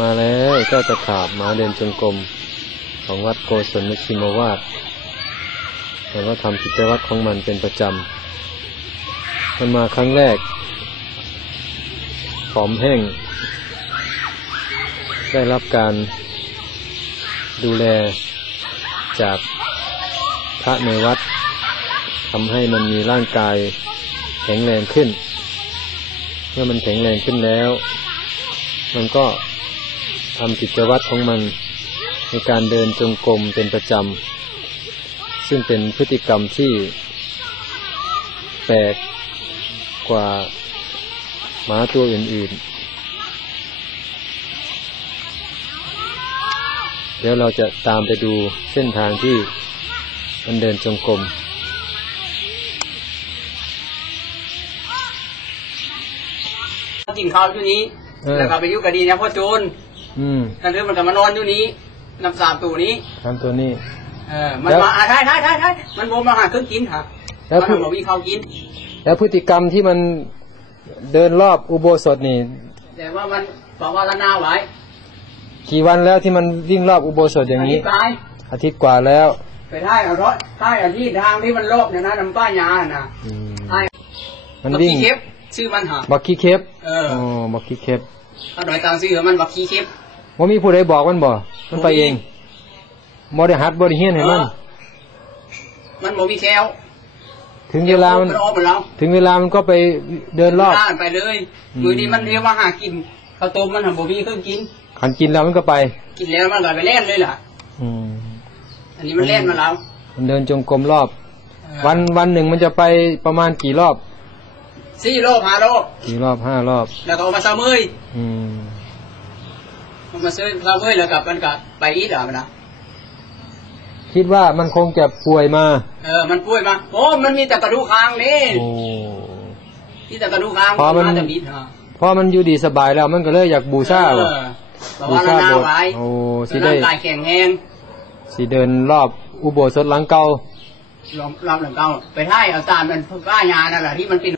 มาแล้วเจ้าตะขาบหมาเดินจงกรมของวัดโกศลมชิมวาสแต่ว่าทำกิจวัตรของมันเป็นประจำ มันมาครั้งแรกผอมแห้ง ได้รับการดูแลจากพระในวัดทำให้มันมีร่างกายแข็งแรงขึ้น เมื่อมันแข็งแรงขึ้นแล้ว มันก็ ทำกิจวัตรของมันในการเดินจงกรมเป็นประจำ ซึ่งเป็นพฤติกรรมที่แปลกกว่าหมาตัวอื่น ๆ เดี๋ยวเราจะตามไปดูเส้นทางที่มันเดินจงกรมกินข้าวอยู่นี้เออแล้วก็ไปอยู่กับดีเนี่ยพ่อโจร อืมกันถือมันก็มานอนอยู่นี้น้ำสาบตัวนี้ทำตัวนี้ เออ มันแล้วมาอ่าได้ได้ได้ได้มันโบมาหาเครื่องกินค่ะแล้วมันคือบอกวิข้าวกิน แล้วพฤติกรรมที่มันเดินรอบอุโบสถนี่แต่ว่ามันบอกว่าละนาไว้ กี่วันแล้วที่มันวิ่งรอบอุโบสถอย่างนี้ธิบายอาทิตย์กว่าแล้วไปท้ายเอารถท้ายเอาที่ทางที่มันโลบเนี่ยนะน้ำป้ายาน่ะอืมท้ายมันวิ่งบักขี้เข็บชื่อมันหาบักขี้เคฟเออโอ้บักขี้เคฟถ้าโดยตามชื่อมันบักขี้เข็บ ว่ามีผู้ใดบอกมันบ่ มันไปเองบ่ได้หัดบ่ได้เฮียนให้มันเออมันโมมีแคลถึงเวลา มันมันออกหมดแล้วถึงเวลา มันก็ไปเดินรอบล่าไปเลยอืมมือนี้มันเรียกว่าหากินข้าวต้มมันทำโบมีเครื่องกินขันกินแล้วมันก็ไป กินแล้วมันก็ไปเล่นเลยล่ะอืมอันนี้มันเล่นมาแล้ว มันเดินจงกรมรอบเออวันวันหนึ่งมันจะไปประมาณกี่รอบสี่โลห้าโลกี่รอบห้ารอบ แล้วก็เอามาซาเมยอืมเอา มาซื้อซาเมยแล้วกับมันก็ไปอีกอะมันนะคิดว่ามันคงจะป่วยมา เออ มันป่วยมา โอ้ มันมีแต่กระดูกคางนี่โอ้มีแต่กระดูกคางพอมันจะบิดฮะเพราะมันอยู่ดีสบายแล้วมันก็เลยอยากบูชาเอว่ะอบอกว่าละนาไว้โอ้สิได้ร่างกายแข็งแรงสิเดินรอบอุโบสถหลังเก่าลองลองหลังเก่าไปท่ายเอาตามมันป้ายานั่นแหละที่มันเป็น